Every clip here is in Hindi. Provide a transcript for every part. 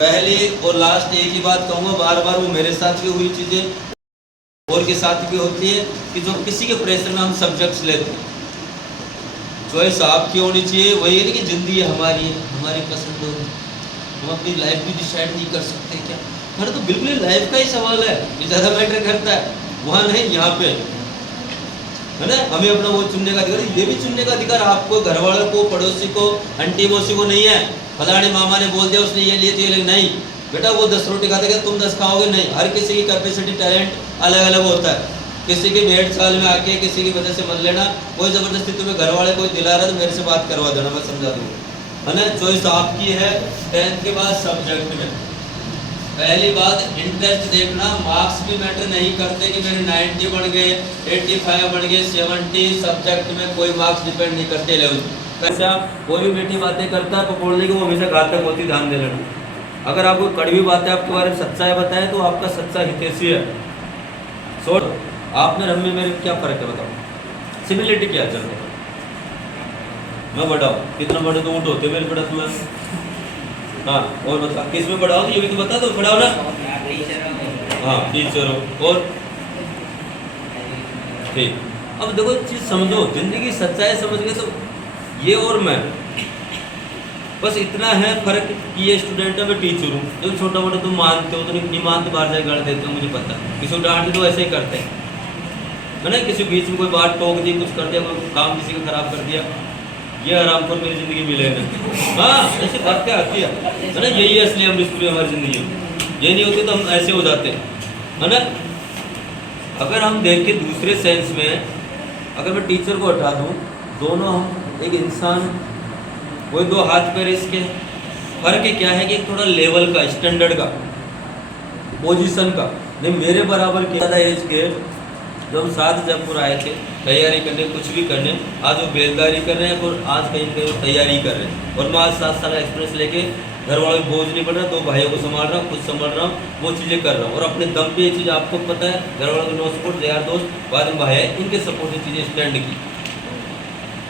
पहले और लास्ट एक ही बात कहूँगा, बार बार वो मेरे साथ भी हुई चीज़ें और के साथ भी होती है कि जो किसी के प्रेशर में हम सब्जेक्ट्स लेते हैं, चॉइस आपकी होनी चाहिए। वही है नहीं कि ज़िंदगी हमारी है, हमारी पसंद होगी, हम अपनी लाइफ भी डिसाइड नहीं कर सकते क्या? हमारा तो बिल्कुल लाइफ का ही सवाल है, ये ज़्यादा मैटर करता है, वहाँ नहीं, यहाँ पे है ना। हमें अपना वो चुनने का अधिकार, ये भी चुनने का अधिकार आपको, घर वालों को, पड़ोसी को, आंटी मौसी को नहीं है। फलाने मामा ने बोल दिया उसने ये लिए तो ये नहीं, बेटा वो 10 रोटी खाते तुम 10 खाओगे नहीं। हर किसी की कैपेसिटी टैलेंट अलग अलग होता है। किसी की 1.5 साल में आके किसी की वजह से मत लेना, कोई ज़बरदस्ती तुम्हें घर वाले कोई दिला रहा है तो मेरे से बात करवा देना, मैं समझा दूँगा, है ना। चॉइस आपकी है। 10th के बाद सब्जेक्ट में पहली बात इंटरेस्ट देखना, मार्क्स भी मैटर नहीं करते कि मेरे 90 बन गए, 85 बन गए, 70। सब्जेक्ट में कोई मार्क्स डिपेंड नहीं करते। 11th ऐसा कोई भी मीठी बातें करता है तो बोलने की वो हमेशा घातक होती, ध्यान दे लेना। अगर आपको कड़वी बातें आपके बारे में सच्चाई बताए तो आपका सच्चा हितैषी है। सो आप में रम्य मेरे क्या फ़र्क है बताओ, सिमिलरिटी क्या चल रहा है? मैं बड़ा हूँ, कितना बड़े तो ऊँट होते मेरे बड़ा तुम्हें। हाँ और बता किस में पढ़ाओ, ये भी तो बता दो, पढ़ाओ ना। हाँ टीचर हो और ठीक। अब देखो चीज़ समझो, जिंदगी सच्चाई समझ गए तो ये और मैं बस इतना है फर्क कि ये स्टूडेंट है, मैं टीचर हूँ। जो छोटा मोटा तुम मानते हो तो नहीं मानते, बाहर जाकर गाड़ देते हो, मुझे पता। किसी को डांट तो ऐसे ही करते हैं, है ना। किसी बीच में कोई बात टोक दी, कुछ कर दिया, कोई काम किसी का खराब कर दिया, ये आराम पर मेरी ज़िंदगी मिलेगी। हाँ ऐसी बात क्या आती है ना। यही है असली अमृत पूरी हमारी ज़िंदगी में। ये नहीं होती तो हम ऐसे हो जाते हैं, है ना। अगर हम देखें दूसरे सेंस में, अगर मैं टीचर को हटा दूँ, दोनों हम एक इंसान, वही 2 हाथ पैर, इसके फ़र्क क्या है कि थोड़ा लेवल का, स्टैंडर्ड का, पोजीशन का। नहीं मेरे बराबर के ज़्यादा एज के जब हम साथ जयपुर आए थे तैयारी करने, कुछ भी करने, आज वो बेलदारी कर रहे हैं और आज कहीं कहीं तैयारी कर रहे हैं। और मैं आज 7 साल का एक्सपीरियंस लेके घर वालों को बोझ नहीं पड़ रहा, 2 भाइयों को संभाल रहा हूँ, खुद संभाल रहा हूँ, वो चीज़ें कर रहा हूँ। और अपने दम पे ये चीज़ आपको पता है, घर वालों को नो सपोर्ट, यार दोस्त, बाद में भाई है, इनके सपोर्ट से चीज़ें स्टैंड की,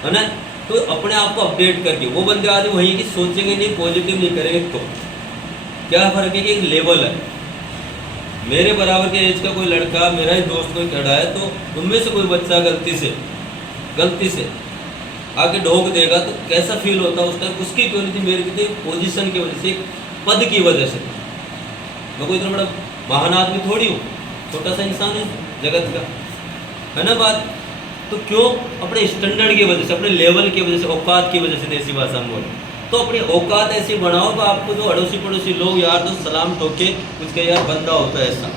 है ना। तो अपने आप को अपडेट करके वो बंदे आज वही कि सोचेंगे नहीं, पॉजिटिव नहीं करेंगे, तो क्या फ़र्क है कि एक लेवल है। मेरे बराबर के एज का कोई लड़का, मेरा ही दोस्त कोई खड़ा है, तो उनमें से कोई बच्चा गलती से आके ढोक देगा तो कैसा फील होता है उस टाइम। उसकी क्यों नहीं थी, मेरी की थी, पोजीशन की वजह से, पद की वजह से। मैं कोई इतना बड़ा महान आदमी थोड़ी हूँ, छोटा सा इंसान है जगत का, है ना बात। तो क्यों? अपने स्टैंडर्ड की वजह से, अपने लेवल की वजह से, औकात की वजह से, देसी भाषा में बोले तो अपनी औकात ऐसी बनाओ तो आपको जो अड़ोसी पड़ोसी लोग यार तो सलाम ठोके, उसके यार बंदा होता है ऐसा।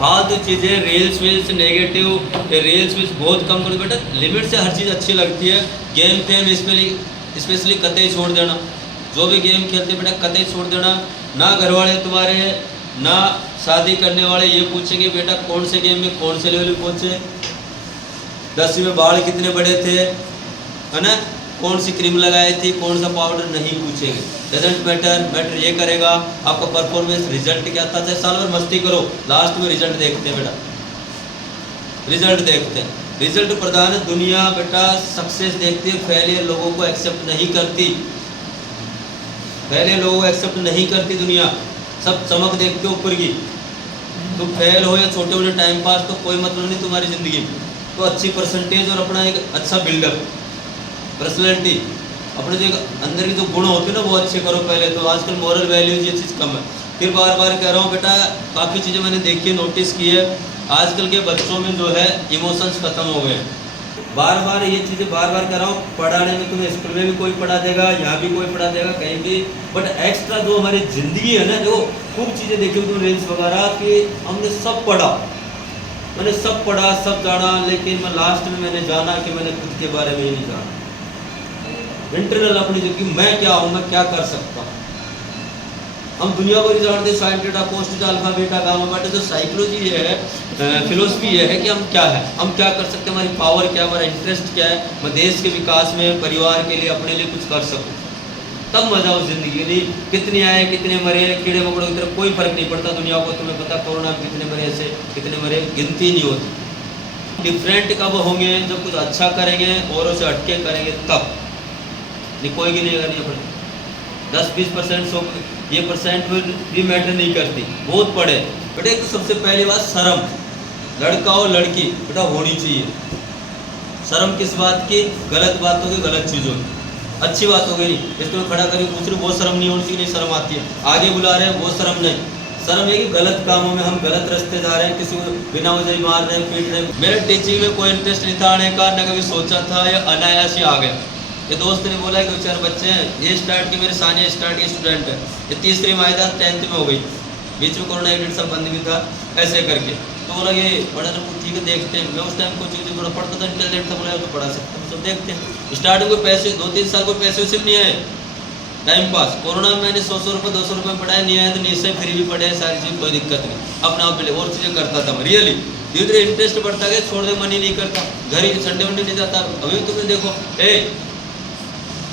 फालतू चीज़ें, रील्स वील्स, नेगेटिव रील्स वील्स बहुत कम करो बेटा। लिमिट से हर चीज़ अच्छी लगती है। गेम फेम स्पेशली कतई छोड़ देना। जो भी गेम खेलते बेटा कतई छोड़ देना। ना घर वाले तुम्हारे, ना शादी करने वाले ये पूछेंगे बेटा कौन से गेम में कौन से लेवल में पहुँचे, 10वीं में बाल कितने बड़े थे, है ना, कौन सी क्रीम लगाई थी, कौन सा पाउडर, नहीं पूछेंगे। डजेंट मैटर ये करेगा आपका परफॉर्मेंस, रिजल्ट क्या था। चाहे साल भर मस्ती करो, लास्ट में रिजल्ट देखते हैं बेटा, रिजल्ट देखते हैं। रिजल्ट प्रधान है दुनिया बेटा, सक्सेस देखती है, फेलियर लोगों को एक्सेप्ट नहीं करती, फेलियर लोगों को एक्सेप्ट नहीं करती दुनिया। सब चमक देखते हो ऊपर की। तुम फेल हो या छोटे मोटे टाइम पास तो कोई मतलब नहीं तुम्हारी ज़िंदगी में। तो अच्छी परसेंटेज और अपना एक अच्छा बिल्डअप, पर्सनैलिटी, अपने जो अंदर के जो गुण होते हैं ना वो अच्छे करो पहले। तो आजकल मॉरल वैल्यूज ये चीज़ कम है। फिर बार बार कह रहा हूँ बेटा, काफ़ी चीज़ें मैंने देखी है, नोटिस की है, आजकल के बच्चों में जो है इमोशंस खत्म हो गए हैं। बार बार ये चीज़ें बार बार कह रहा हूँ, पढ़ाने में तुम्हें स्कूल में भी कोई पढ़ा देगा, यहाँ भी कोई पढ़ा देगा, कहीं भी, बट एक्स्ट्रा जो हमारी ज़िंदगी है ना, जो खूब चीज़ें देखी तुम रील्स वगैरह कि हमने सब पढ़ा, मैंने सब पढ़ा, सब जाना, लेकिन मैं लास्ट में मैंने जाना कि मैंने खुद के बारे में ही नहीं जाना। इंटरनल अपनी जो कि मैं क्या हूँ, मैं क्या कर सकता हूँ। हम दुनिया को नहीं जानते, sine theta cos theta alpha beta gamma but जो साइकोलॉजी है, फिलोसफी ये है कि हम क्या है, हम क्या कर सकते हैं, हमारी पावर क्या है, हमारा इंटरेस्ट क्या है, मैं देश के विकास में, परिवार के लिए, अपने लिए कुछ कर सकूँ, तब मजा उस जिंदगी। नहीं कितने आए कितने मरे, कीड़े मकोड़ों की तरफ कोई फर्क नहीं पड़ता दुनिया को। तुम्हें पता कोरोना में कितने मरे, ऐसे कितने मरे, गिनती नहीं होती। डिफरेंट कब होंगे, जब कुछ अच्छा करेंगे, औरों से हटके करेंगे, तब नहीं कोई भी नहीं करनी पड़ेगी। 10-20% ये परसेंट भी मैटर नहीं करती, बहुत पढ़े बेटा। एक तो सबसे पहली बात शर्म, लड़का हो लड़की बेटा होनी चाहिए। शर्म किस बात की? गलत बातों की, गलत चीज़ों की। अच्छी बात हो गई नहीं, इसको खड़ा करके पूछ रहे वो शर्म नहीं होनी चाहिए, नहीं शर्म आती है। आगे बुला रहे हैं वो शर्म नहीं। शर्म है कि गलत कामों में हम गलत रास्ते जा रहे हैं, किसी को बिना वजह मार रहे हैं, पीट रहे हैं। मेरे टीचिंग में कोई इंटरेस्ट नहीं था आने का, न कभी सोचा था, या अनायास ही आ गया। ये दोस्त ने बोला कि 4 बच्चे हैं, ये स्टार्ट की, मेरे सानिया स्टार्ट की स्टूडेंट है, ये तीसरी माहिदा 10th में हो गई, बीच में कोरोना यूनिट सब बंद भी था, ऐसे करके। तो बोला ये पढ़ा ना, ठीक है देखते हैं। मैं उस टाइम कोचिंग थोड़ा पढ़ता था, इंटेलिजेंट था, बोला तो पढ़ा सकता हूँ, तो देखते हैं। स्टार्टिंग में पैसे 2-3 साल को पैसे उसे नहीं आए, टाइम पास। कोरोना में मैंने 100 रुपये 200 रुपये पढ़ाया, नहीं आया तो नीचे फिर भी पढ़े, सारी चीज़ कोई दिक्कत नहीं, अपना आप और चीज़ें करता था मैं रियली। धीरे धीरे इंटरेस्ट बढ़ता गया, छोड़ दे मन ही नहीं करता, घर ही संडे वनडे नहीं जाता। अभी तुमने देखो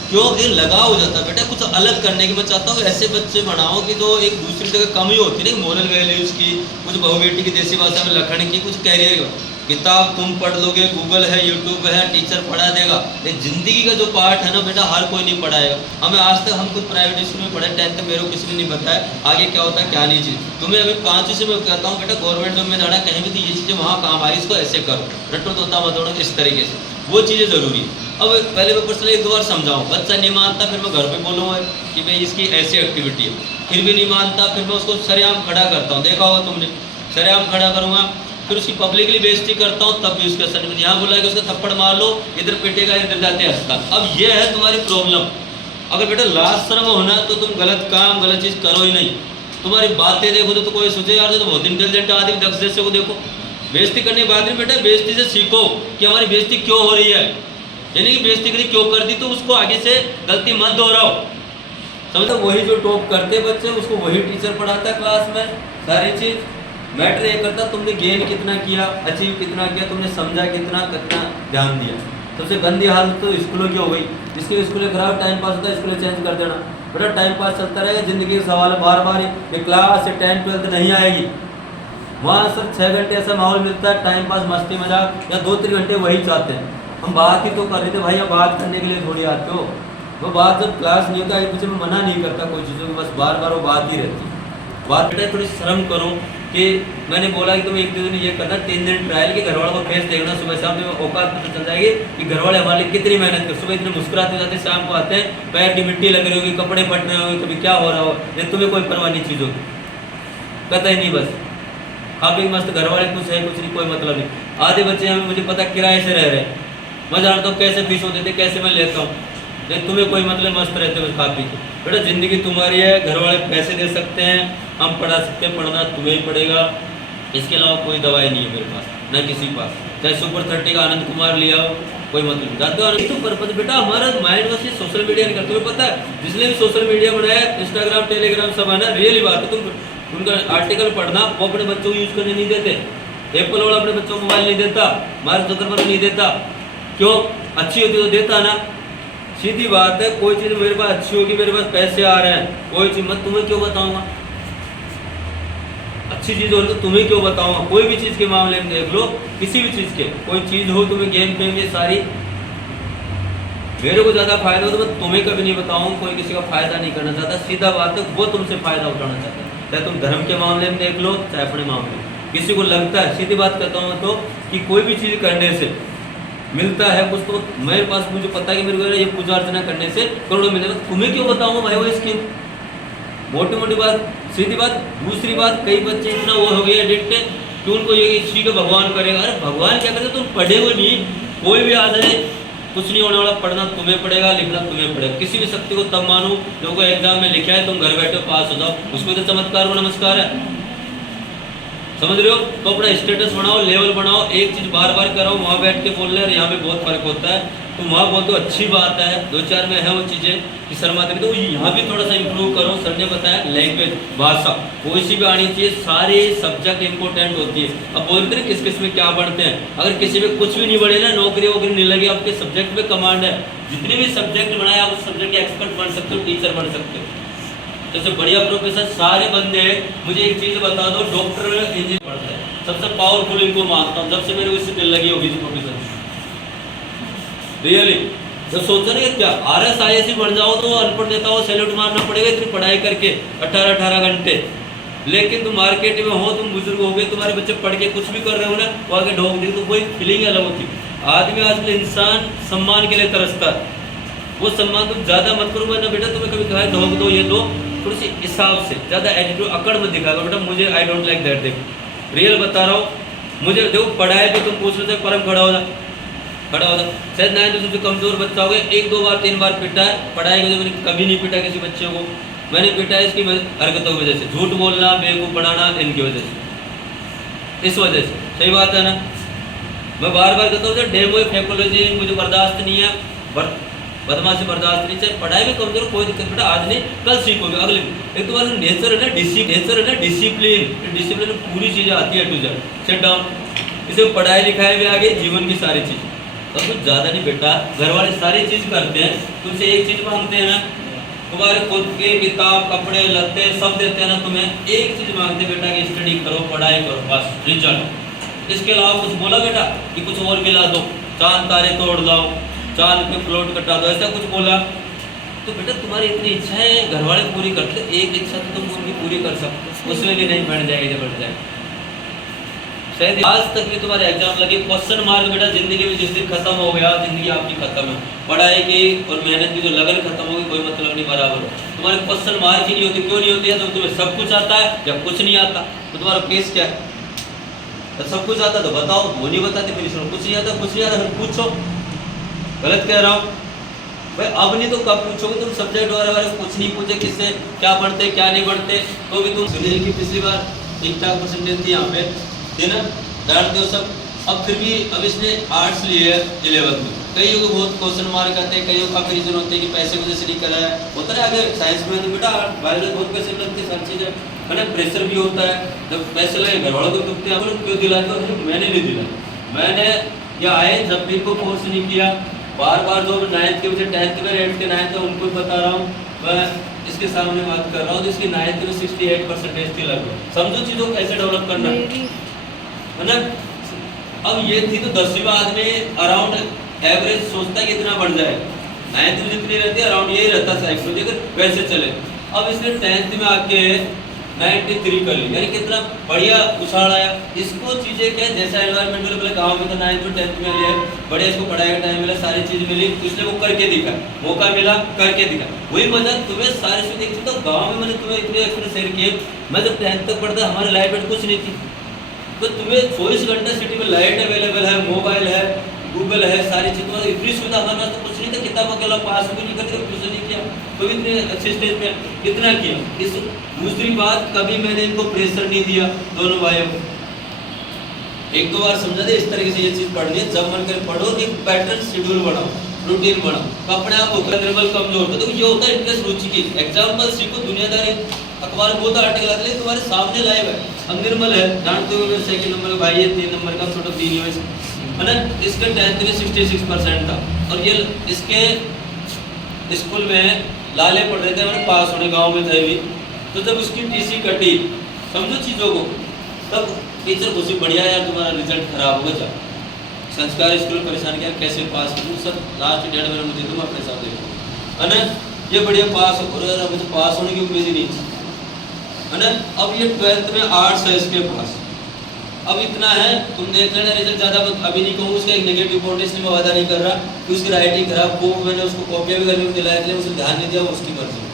क्यों ये लगाव हो जाता बेटा कुछ अलग करने की। मैं चाहता हूँ ऐसे बच्चे बनाओ कि तो एक दूसरी जगह कम ही होती नहीं, मोरल वैल्यूज़ की, कुछ बहु बेटी की देसी भाषा में लखन की, कुछ कैरियर। किताब तुम पढ़ लोगे, गूगल है, यूट्यूब है, टीचर पढ़ा देगा। ये जिंदगी का जो पार्ट है ना बेटा, हर कोई नहीं पढ़ाएगा। हमें आज तक हम खुद प्राइवेट स्कूल में पढ़े, 10th मेरे को किसी ने नहीं बताया आगे क्या होता है क्या नहीं चीज़। तुम्हें अभी 5वीं से मैं कहता हूँ बेटा गवर्नमेंट जॉब में जाना, कहीं भी तो ये चीज़ें वहाँ काम आई, इसको ऐसे करो, रट्टो तोता मत दौड़ो, इस तरीके से वो चीज़ें ज़रूरी है। अब पहले मैं पर्सनली 1-2 बार समझाऊँ, बच्चा नहीं मानता, फिर मैं घर पे बोलूँगा कि भाई इसकी ऐसी एक्टिविटी है, फिर भी नहीं मानता, फिर मैं उसको सरेआम खड़ा करता हूँ, देखा होगा तुमने, सरेआम खड़ा करूँगा, फिर उसकी पब्लिकली बेइज्जती करता हूँ, तब भी उसके असर में यहाँ बुला के उसका थप्पड़ मार लो, इधर पिटेगा, इधर जाते हंसता। अब ये है तुम्हारी प्रॉब्लम। अगर बेटा लाज शर्म होना तो तुम गलत काम गलत चीज़ करो ही नहीं। तुम्हारी बातें देखो तो कोई सोचे यार तो बहुत इंटेलिजेंट आदमी, दक्ष जैसे को देखो। बेइज्जती करने के बाद में बेटा बेइज्जती से सीखो कि हमारी बेइज्जती क्यों हो रही है, यानी कि बेइज्जती करी क्यों कर दी, तो उसको आगे से गलती मत दोहराओ। समझो वही जो टॉप करते बच्चे उसको वही टीचर पढ़ाता है क्लास में, सारी चीज़ मैटर ये करता तुमने गेन कितना किया, अचीव कितना किया, तुमने समझा कितना कितना ध्यान दिया। सबसे गंदी हालत तो स्कूलों की हो गई, जिसके स्कूलें खराब टाइम पास होता है स्कूलें चेंज कर देना। बेटा टाइम पास चलता रहेगा, ज़िंदगी का सवाल है, बार बार ये क्लास से 10th 12th नहीं आएगी, वहाँ सिर्फ 6 घंटे ऐसा माहौल मिलता है, टाइम पास मस्ती मजाक, या 2-3 घंटे वही चाहते हैं। हम बात ही तो कर रहे थे भाई, अब बात करने के लिए थोड़ी आते हो, वो बात जब क्लास नहीं होता एक दूसरे में मना नहीं करता कोई चीज़ों की, बस बार बार वो बात ही रहती है। बात बेटा थोड़ी शर्म करो कि मैंने बोला कि तुम्हें 1 दिन ये करना, 3 दिन ट्रायल के घर वालों को फेस देखना, सुबह शाम में औकात पता चल जाएगी कि घर वाले हमारे लिए कितनी मेहनत कर। सुबह इतने मुस्कुराते जाते, शाम को आते हैं पैर की मिट्टी लग रही होगी, कपड़े फट रहे होंगे, कभी क्या हो रहा हो, लेकिन तुम्हें कोई परवाह नहीं चीज़ों की, पता ही नहीं, बस आप एक मस्त घर वाले कुछ है कुछ नहीं, कोई मतलब नहीं। आधे बच्चे हमें मुझे पता किराए से रह रहे हैं, मैं जानता हूँ कैसे फीस होते थे, कैसे मैं लेता हूँ, लेकिन तुम्हें कोई मतलब, मस्त रहते हो खा पी के। बेटा ज़िंदगी तुम्हारी है, घर वाले पैसे दे सकते हैं, हम पढ़ा सकते हैं, पढ़ना तुम्हें ही पड़ेगा, इसके अलावा कोई दवाई नहीं है मेरे पास, ना किसी पास। चाहे सुपर 30 का आनंद कुमार लिया हो, कोई मतलब नहीं। जानते हो तो पर्पज बेटा हमारा माइंड बस ये सोशल मीडिया नहीं करता। तुम्हें पता है जिसने भी सोशल मीडिया बनाया, इंस्टाग्राम टेलीग्राम सब है ना, रियली बात है, तुम उनका आर्टिकल पढ़ना, वो अपने बच्चों को यूज़ करने नहीं देते। एप्पल वाला अपने बच्चों को मोबाइल नहीं देता, मार्क जुकरबर्ग नहीं देता, क्यों? अच्छी होती तो देता ना, सीधी बात है। कोई चीज़ मेरे पास अच्छी होगी, मेरे पास पैसे आ रहे हैं, कोई चीज़ मैं तुम्हें क्यों बताऊंगा, अच्छी चीज़ हो रही तो तुम्हें क्यों बताऊंगा। कोई भी चीज़ के मामले में देख लो, किसी भी चीज़ के, कोई चीज़ हो तुम्हें गेम पे में सारी मेरे को ज़्यादा फायदा हो तो मैं तुम्हें कभी नहीं बताऊँ। कोई किसी का फायदा नहीं करना चाहता, सीधा बात है, वो तुमसे फायदा उठाना चाहता है, चाहे तुम धर्म के मामले में देख लो, चाहे अपने मामले में। किसी को लगता है, सीधी बात कहता हूँ तो, कि कोई भी चीज़ करने से मिलता है कुछ, तो मेरे पास मुझे पता है कि मेरे को ये पूजा अर्चना करने से करोड़ों मिलेगा, तुम्हें क्यों बताऊंगा भाई वो स्कीम। मोटी मोटी बात, सीधी बात। दूसरी बात, कई बच्चे इतना वो हो गए एडिक्ट कि उनको ये इसी का भगवान करेगा। अरे भगवान क्या करते, तुम पढ़े हो नहीं, कोई भी आ जाए कुछ नहीं होने वाला, पढ़ना तुम्हें पड़ेगा, लिखना तुम्हें पड़ेगा। किसी भी शक्ति को तब मानो जो कोई एग्जाम में लिखा है, तुम घर बैठे पास हो जाओ, उसको तो चमत्कार को नमस्कार है, समझ रहे हो। तो अपना स्टेटस बनाओ, लेवल बनाओ, एक चीज़ बार बार करो, वहाँ बैठ के बोल रहे हैं, यहाँ पे बहुत फर्क होता है। तो वहाँ बोल तो अच्छी बात है, 2-4 में है वो चीज़ें कि शर्माते नहीं, तो यहाँ भी थोड़ा सा इंप्रूव करो। सर ने बताया लैंग्वेज, भाषा कोई सी भी आनी चाहिए, सारे सब्जेक्ट इंपॉर्टेंट होती है। अब बोलते हैं किस किस में क्या बढ़ते हैं, अगर किसी में कुछ भी नहीं बढ़े ना, नौकरी वोकरी नहीं लगी, आपके सब्जेक्ट में कमांड है, जितने भी सब्जेक्ट बनाए आप उस सब्जेक्ट के एक्सपर्ट बन सकते हो, टीचर बन सकते हो। सबसे बढ़िया प्रोफेसर सारे बंदे हैं। मुझे एक चीज़ बता दो, डॉक्टर इंजीनियर पढ़ता है, सबसे पावरफुल इनको मानता हूँ, जब से मेरे को इससे दिल लगी होगी प्रोफेसर, रियली जब सोचो ना क्या RS-IS बन जाओ तो अनपढ़ नेताओं सैल्यूट मारना पड़ेगा इतनी पढ़ाई करके 18-18 घंटे। लेकिन तुम मार्केट में हो, तुम बुजुर्ग हो गए, तुम्हारे बच्चे पढ़ के कुछ भी कर रहे हो ना, वो आगे ढोक दी तो कोई फीलिंग अलग होती। आदमी आजकल इंसान सम्मान के लिए तरसता है, वो सम्मान तुम ज़्यादा मत करो। मैंने बेटा तुम्हें कभी कहा है ढोक दो ये दो, थोड़ी सी हिसाब से, ज़्यादा एटीट्यूड अकड़ मत दिखा बेटा, मुझे आई डोंट लाइक दैट। देखो रियल बता रहा हूँ, मुझे देखो पढ़ाई पे तुम पूछ रहे थे, परम खड़ा हो जा, खड़ा हो जा। शायद ना तो तुमसे कमज़ोर बच्चा हो गया, 1-2 बार 3 बार पिटा है पढ़ाई के, मैंने कभी नहीं पिटा किसी बच्चे को, मैंने पिटा है इसकी हरकतों की वजह से, झूठ बोलना, बेवकूफ़ बनाना, इनकी वजह से, इस वजह से। सही बात है ना? मैं बार बार कहता हूँ डेमो फैकोलॉजी मुझे बर्दाश्त नहीं है, बदमाशी बर्दाश्त नहीं। चाहे पढ़ाई में कमजोर कोई दिक्कत बेटा, आज नहीं कल सीखोगे अगले। एक तो नेचर है ना डिसिप्लिन, डिसिप्लिन में पूरी चीज़ें आती है टू जेड। सेट डाउन, इसे पढ़ाई लिखाई भी आ गई, जीवन की सारी चीज़। तो कुछ ज़्यादा नहीं बेटा, घर वाले सारी चीज़ करते हैं, तुमसे एक चीज़ मांगते हैं ना, तुम्हारे खुद के किताब कपड़े लत्ते सब देते हैं ना, तुम्हें एक चीज़ मांगते हैं बेटा कि स्टडी करो, पढ़ाई करो, बस रिजल्ट। इसके अलावा कुछ बोला बेटा कि कुछ और मिला दो, चांद तारे तोड़ लाओ, चांद पे प्लॉट कटा दो, ऐसा कुछ बोला तो बेटा तुम्हारी इतनी इच्छाएं घर वाले पूरी करते, एक इच्छा तो तुम उनकी पूरी कर सकते, उसमें भी नहीं बढ़ जाएगी जब बढ़ जाएगी। शायद आज तक भी तुम्हारे एग्जाम लगे, क्वेश्चन मार्क बेटा जिंदगी में जिस दिन खत्म हो गया, जिंदगी आपकी खत्म है। पढ़ाई की और मेहनत की जो लगन खत्म होगी, कोई मतलब नहीं बराबर हो। तुम्हारे क्वेश्चन मार्क ही नहीं होती, क्यों नहीं होती है? तो तुम्हें सब कुछ आता है या कुछ नहीं आता, तो तुम्हारा केस क्या है? तो सब कुछ आता तो बताओ, वो नहीं बताते फिर इसमें कुछ नहीं आता, कुछ नहीं आता फिर पूछो। गलत कह रहा हूँ भाई? अब नहीं तो कब पूछोगे? तुम सब्जेक्ट वगैरह कुछ नहीं पूछे, किससे क्या पढ़ते क्या नहीं पढ़ते, तो भी तुम सुनील की पिछली बार ठीक ठाक परसेंटेज थी यहाँ पे, है ना, जानते हो सब। अब फिर भी अब इसने आर्ट्स लिए है 11th में, कईयों को बहुत क्वेश्चन मार्क आते हैं, कईयों का रीजन होते हैं कि पैसे वजह से निकल आया, होता है आगे साइंस में तो बेटा बायोलॉजी बहुत पैसे लगते हैं, सारी चीज़ें है ना, प्रेशर भी होता है। जब पैसे लगे घर वालों को दुखते हैं, आप लोग क्यों दिलाते हो? मैंने नहीं दिला, मैंने या आए जब भी को फोर्स नहीं किया, बार बार जो 9th के बच्चे 10th में 8th के 9th में उनको बता रहा हूँ, मैं इसके सामने बात कर रहा हूँ, तो इसकी 9th में 68% थी लगभग। समझो चीज़ों को कैसे डेवलप करना है ना। अब ये थी तो 10वीं में आदमी अराउंड एवरेज सोचता है कि इतना बढ़ जाए, 9th में जितनी रहती है अराउंड यही रहता साइकोलॉजी, अगर वैसे चले। अब इसने 10th में आके 93 कर ली, यानी कितना बढ़िया उछाल आया। इसको चीज़ें क्या, जैसा एनवायरमेंट पहले गाँव में तो 9th में 10th में लिया, बढ़िया इसको पढ़ाई का टाइम मिला, सारी चीज़ मिली, इसलिए वो करके दिखा, मौका मिला करके दिखा। वही मजा तुम्हें सारी चीज़ देखी तो गाँव में मैंने तुम्हें इतने एक्सपीरियंस शेयर किए। मैं जब 10th तक पढ़ता, हमारे लाइफ में कुछ नहीं थी, तो तुम्हें 24 घंटे सिटी में लाइट अवेलेबल है, मोबाइल है, गूगल है, सारी चीज़, मतलब इतनी सुविधा हमारे पास तो कुछ नहीं था। किताब अकेला पास भी नहीं करते, कुछ नहीं किया, तो इतने अच्छे स्टेज पे कितना किया। इस दूसरी बात, कभी मैंने इनको प्रेशर नहीं दिया दोनों भाइयों को। 1-2 बार समझा दे इस तरीके से ये चीज़ पढ़नी है, जब मन कर पढ़ो, एक पैटर्न शेड्यूल बनाओ, रूटीन बनाओ, तो अपने आप होकर निर्मल कमजोर होता है। तो ये होता है इंटरेस्ट, रुचि की। एग्जाम्पल सीखो, दुनियादारी अखबार में बहुत आर्टिकल आते हैं, तुम्हारे सामने लाइव है। अब निर्मल है, जानते हो मेरे 2nd नंबर का भाई है, 3 नंबर का छोटा 3 यूएस है ना, इसके 10th में 66% था, और ये इसके स्कूल में लाले पढ़ रहे थे, मैंने पास होने गाँव में थे भी। तो जब उसकी TC कटी, समझो चीज़ों को, तब टीचर खुशी, बढ़िया यार तुम्हारा रिजल्ट खराब होगा, जा संस्कार स्कूल परेशान किया, कैसे पास करूँ सर, लास्ट 1.5 महीने मुझे तुम अपने साथ देखो, है ना, ये बढ़िया पास हो रहा है, मुझे पास होने की उम्मीद ही नहीं थी, है ना। अब ये 12th में आर्ट्स है इसके पास, अब इतना है, तुम देख लेना रिजल्ट, ज़्यादा अभी नहीं कहूँ, उसका एक नेगेटिव पॉइंट इसलिए मैं वादा नहीं कर रहा कि उसकी राइटिंग खराब, वो मैंने उसको कॉपियाँ भी करके दिलाया थे, उसे ध्यान नहीं दिया, उसकी मर्जी,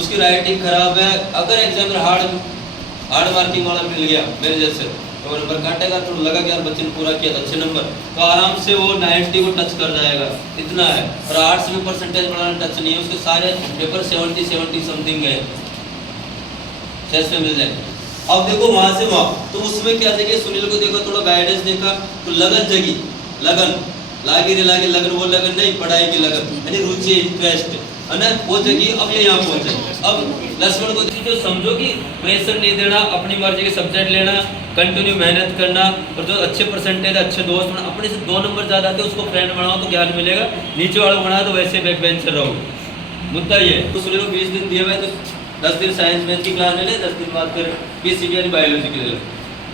उसकी राइटिंग खराब है। अगर एग्जाम में हार्ड मार्किंग वाला मिल गया मेरे जैसे, तो नंबर काटेगा, तो लगा कि यार बच्चे ने पूरा किया अच्छे नंबर, तो आराम से वो 90 को टच कर जाएगा, इतना है। और आर्ट्स में परसेंटेज बढ़ाना टच नहीं है, उसके सारे पेपर 70 समथिंग गए, 6 में मिल जाए। अब देखो वहाँ से वहाँ, तो उसमें क्या देखिए, सुनील को देखो, थोड़ा गाइडेंस देखा, तो लगन जगी, लगन लागे रे लागे, लगन वो लगन नहीं, पढ़ाई की लगन, यानी रुचि, इंटरेस्ट, है ना, वो जगी। अब ये यहाँ पहुँचे। अब लक्ष्मण को जो समझो कि प्रेशर नहीं देना, अपनी मर्जी के सब्जेक्ट लेना, कंटिन्यू मेहनत करना, और जो अच्छे परसेंटेज, अच्छे दोस्त बना, अपने से 2 नंबर ज़्यादा आते उसको फ्रेंड बनाओ तो ज्ञान मिलेगा, नीचे वालों को बनाओ तो वैसे बैक बेंचर रहोगे। मुद्दा ये है। तो सुनील को 20 दिन दिए हुए, तो 10 दिन साइंस मैथ की क्लास ले ले, 10 दिन बाद फिर PCB यानी बायोलॉजी की ले ले।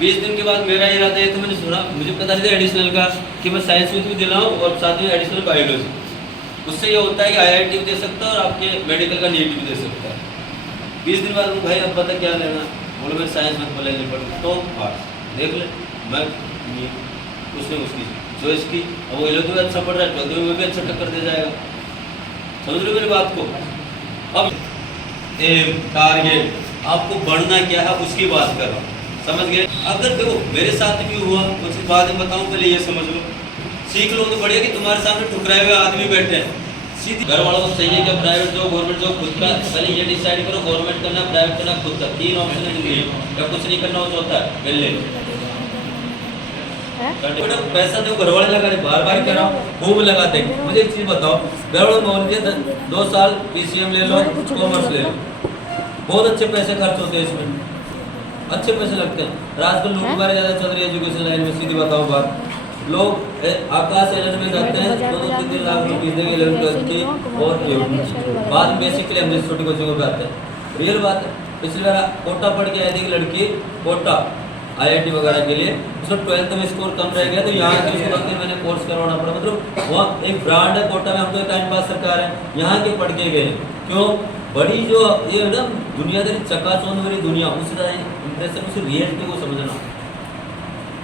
20 दिन के बाद मेरा इरादा है, तो मैंने सुना, मुझे पता नहीं था एडिशनल का, कि मैं साइंस में भी दिलाऊँ और साथ में एडिशनल बायोलॉजी। उससे ये होता है कि IIT भी दे सकता है और आपके मेडिकल का नीट भी दे सकता है। 20 दिन बाद भाई अब पता क्या लेना, बोलो मैं साइंस में बोले नहीं पढ़ तो आर्ट्स देख ले, मैं उसने उसकी चॉइस की, अब वो 11th में अच्छा पढ़ रहा है 12th में भी अच्छा टक्कर दे जाएगा। समझ रहे हो मेरी बात को? अब एम टारगेट आपको बढ़ना क्या है उसकी बात कर रहा हूँ, समझ गए? अगर देखो मेरे साथ भी हुआ, कुछ बाद में बताऊँ, पहले ये समझ लो, सीख लो तो बढ़िया कि तुम्हारे सामने ठुकराए हुए आदमी बैठे हैं, सीधी घर वालों को चाहिए क्या प्राइवेट जॉब गवर्नमेंट जॉब, खुद का पहले ये डिसाइड करो गवर्नमेंट करना प्राइवेट करना खुद का, 3 ऑप्शन है जिंदगी में, क्या कुछ नहीं करना हो चौथा है मिल ले बेटा पैसा दो, घर वाले लगा दे, बार बार कह रहा हूँ खूब लगाते हैं। मुझे एक चीज़ बताओ, घर वालों बोल के 2 साल PCM ले लो, कॉमर्स ले लो, बहुत अच्छे पैसे खर्च होते हैं इसमें, अच्छे पैसे लगते हैं। और आजकल लोग हमारे ज़्यादा चल रही है एजुकेशन लाइन में, सीधी बताओ बात, लोग आकाश एलर्ट में जाते हैं 2-3 लाख रुपये देंगे 11th की, और बाद में बेसिकली हम जैसे छोटी कोचिंगों पे आते हैं। रियल बात है, पिछली बार कोटा पढ़ के आई थी कि लड़की कोटा IIT वगैरह के लिए, उसका 12th में स्कोर कम रह गया तो यहाँ के उसको 2-3 महीने कोर्स करवाना पड़ा। मतलब वहाँ एक ब्रांड है कोटा में, हम तो टाइम पास सरकार है, यहाँ के पढ़ के गए क्यों? बड़ी जो ये है ना दुनियादारी चकाचौंध वाली दुनिया, उससे ज़्यादा इंप्रेशन उस रियलिटी को समझना।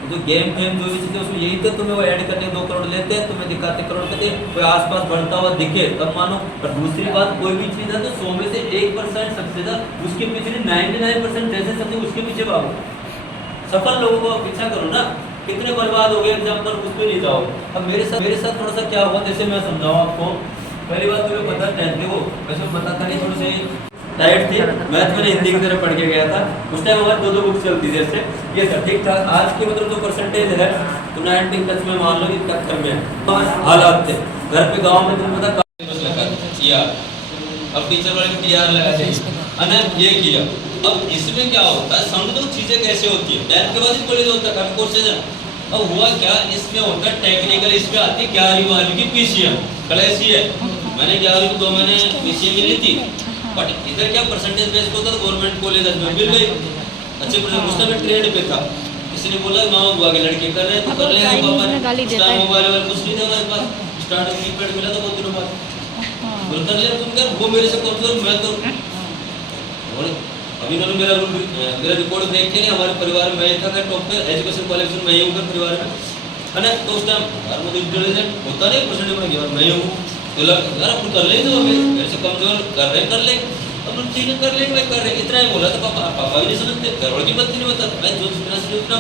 जो गेम फेम जो भी चीज़ें उसमें यही तो तुम्हें वो ऐड करने 2 करोड़ लेते हैं, तुम्हें दिखाते करोड़ कहते कोई आसपास बढ़ता हुआ दिखे तब मानो। और दूसरी बात, कोई भी चीज़ है तो 100 में से 1% सक्सेस है, उसके पीछे 99% जैसे समझे उसके पीछे भागो। सफल लोगों को पीछा करो ना, कितने बर्बाद हो गए एग्जाम्पल, उस पर नहीं जाओ। अब मेरे साथ थोड़ा सा क्या हुआ, जैसे मैं समझाऊँ आपको। पहली बात तुम्हें पता है, देखो वैसे पता था नहीं, थोड़ी सी टाइट थी, मैथ में हिंदी की तरह पढ़ के गया था, उस टाइम हमारे 2 बुक चलती थी, जैसे ये सब ठीक था। आज के मतलब जो परसेंटेज है तो 90 टच में मान लो कि टक्कर में है। हालात थे घर पे गाँव में, तुम्हें पता अब टीचर वाले TR लगाते हैं, ये किया। अब इसमें क्या होता है, समझ लो चीज़ें कैसे होती है। 10th के बाद ही कॉलेज होता है, काफी कोर्सेज है। अब हुआ क्या, इसमें होता है टेक्निकल, इसमें आती है 11वीं 12वीं की PCM क्लास ही है। मैंने 11वीं को 2 महीने PCM मिली थी, बट इधर क्या परसेंटेज बेस पे होता है, गवर्नमेंट कॉलेज में मिल गई अच्छे परसेंट। उस टाइम ट्रेड पे था, किसी ने बोला माँ बुआ के लड़के कर रहे हैं तो कर ले, पापा ने मोबाइल वाले कुछ नहीं था हमारे पास, स्टार्टिंग कीपैड मिला था बहुत दिनों बाद, बोल कर ले तुम कर, वो मेरे से कमजोर, मैं तो अभी इन्होंने मेरा रिपोर्ट देख के नहीं, हमारे परिवार में मैं था टॉप पे, एजुकेशन क्वालिफिकेशन मैं ही हूँ परिवार में, है ना। तो उस टाइम यार मुझे इंटेलिजेंट होता नहीं परसेंटेज में गया, मैं ही हूँ तो यार अपन कर लेंगे, तो मेरे से कमजोर कर रहे कर लेंगे, अब ठीक है कर लेंगे भाई कर रहे, इतना ही बोला था। पापा भी नहीं समझते, घर वालों की बात नहीं बताता, मैं जो जितना से उतना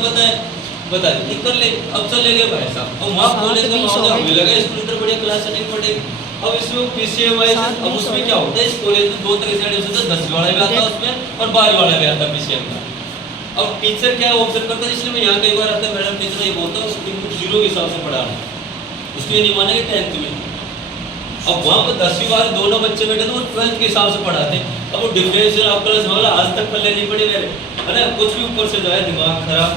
बता ठीक कर ले। अब चले गए भाई साहब, अब वहाँ कॉलेज में हमें लगा स्कूल इधर बढ़िया क्लास नहीं पढ़ेगी। अब इसमें PCM वाइज, अब उसमें क्या होता है, इस कॉलेज में 2 तरह से एडमिशन होता है, 10वीं वाला भी आता है उसमें और 12वीं वाला भी आता है PCM का। अब टीचर क्या ऑब्जर्व करता है, इसलिए मैं यहाँ कई बार आता है, मैडम टीचर ये बोलता हूँ उसको 0 के हिसाब से पढ़ाना, उसको ये नहीं मानेंगे 10th में। अब वहाँ पर 10वीं वाले दोनों बच्चे बैठे तो वो 12th के हिसाब से पढ़ाते। अब वो डिफरेंशियल ऑफ क्लास वाला आज तक पढ़ने नहीं पड़े मेरे, है ना। कुछ भी ऊपर से जाए दिमाग खराब,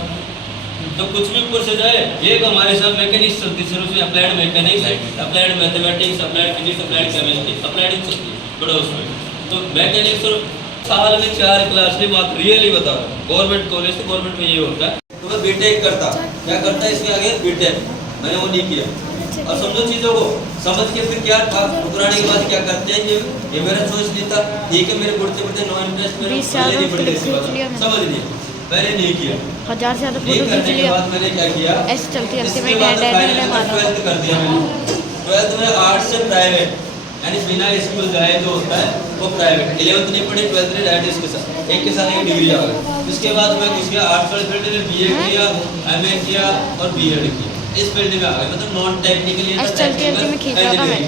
तो कुछ भी ऊपर से जाए। एक हमारे साथ मैकेनिक्स चलती है, उसमें applied mechanics, applied mathematics, applied physics, applied chemistry, applied चलती है बड़ा उसमें। तो मैकेनिक्स और साल में 4 क्लास की बात रियली बता रहा हूँ, गवर्नमेंट कॉलेज तो गवर्नमेंट में ये होता है। तो मैं बीटेक करता, क्या करता है इसके आगे बीटेक, मैंने वो नहीं किया। और समझो चीज़ों को समझ के फिर क्या था, ठुकराने के बाद क्या करते हैं, ये मेरा चॉइस नहीं था, ठीक है मेरे बढ़ते बढ़ते नो इंटरेस्ट मेरे पहले नहीं पढ़े, समझ लिए पहले नहीं किया। 1000 से ज़्यादा फोटो खींच लिया, बाद मैंने क्या किया, ऐसे चलती रहती है। 12th कर दिया मैंने, 12th में आर्ट्स से प्राइवेट, यानी बिना स्कूल जाए जो होता है वो प्राइवेट। 11th नहीं पढ़ी, 12th में डायरेक्ट इसके साथ एक के साथ एक डिग्री आ गई। उसके बाद मैं घुस गया आर्ट्स वाले फील्ड में, BA किया, MA किया और B.Ed किया, इस फील्ड में आ गए, मतलब नॉन टेक्निकल इंजीनियरिंग।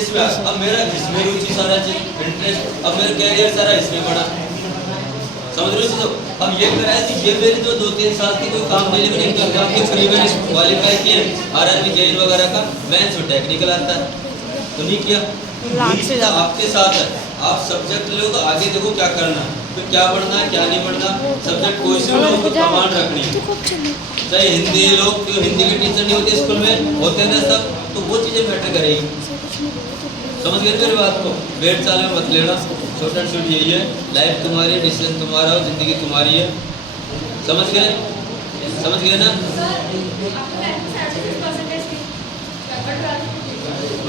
इसमें अब मेरा इसमें रुचि सारा चीज इंटरेस्ट, अब मेरा कैरियर सारा इसमें बढ़ा, समझ रहे हो। अब ये करा है कि ये मेरी जो 2-3 साल की कोई काम नहीं लगी, आपके प्रीवियस क्वालिफाई किए RRB JEE वगैरह का, मैथ्स और टेक्निकल आता है तो नहीं किया। आपके साथ है, आप सब्जेक्ट लो तो आगे देखो क्या करना है, तो क्या पढ़ना है क्या नहीं पढ़ना, सब्जेक्ट कोई से लो तो कमांड रखनी है। चाहे हिंदी लोग, क्यों हिंदी के टीचर नहीं होते स्कूल में, होते हैं सब, तो वो चीज़ें मैटर करेगी। समझ गए मेरी बात को, वेट चाल में मत लेना, शॉर्ट एंड स्वीट यही है, लाइफ तुम्हारी है, डिसीजन तुम्हारा हो, जिंदगी तुम्हारी है, समझ गए ना।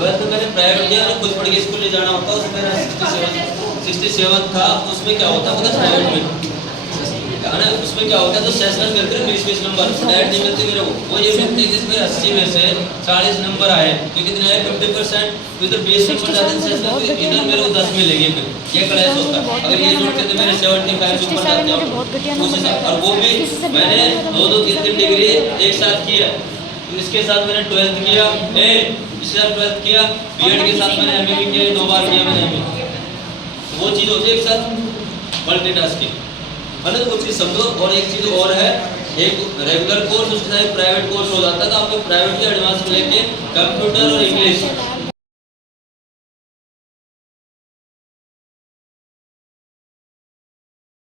12th में मैंने प्राइवेट दिया और खुद पढ़ के स्कूल ले जाना होता, उसमें मेरा 67 था। उसमें क्या होता है प्राइवेट में है ना, उसमें क्या होता है तो सेशनल मिलते हैं 20-20 नंबर, डायरेक्ट नहीं मिलते मेरे को। वो ये मिलते हैं जिसमें 80 में से 40 नंबर आए तो कितने आए 50%, तो इधर 20 नंबर जाते हैं सेशनल, तो इधर मेरे को 10 मिलेंगे। फिर ये क्लास होता है, अगर ये जोड़ते तो मेरे 75 ऊपर जाते हैं। और वो भी मैंने 2-2 3-3 डिग्री एक साथ किया। तो इसके साथ मैंने 12th किया, इसके साथ 12th किया, बीएड के साथ मैंने एमए भी किया, 2 बार किया मैंने एमए। वो चीज़ होती है एक साथ मल्टीटास्किंग, है ना। तो वो चीज़ समझो। और एक चीज़ और है, एक रेगुलर कोर्स उसके साथ प्राइवेट कोर्स हो जाता है, तो आपको प्राइवेट के एडवांस में लेके कंप्यूटर और इंग्लिश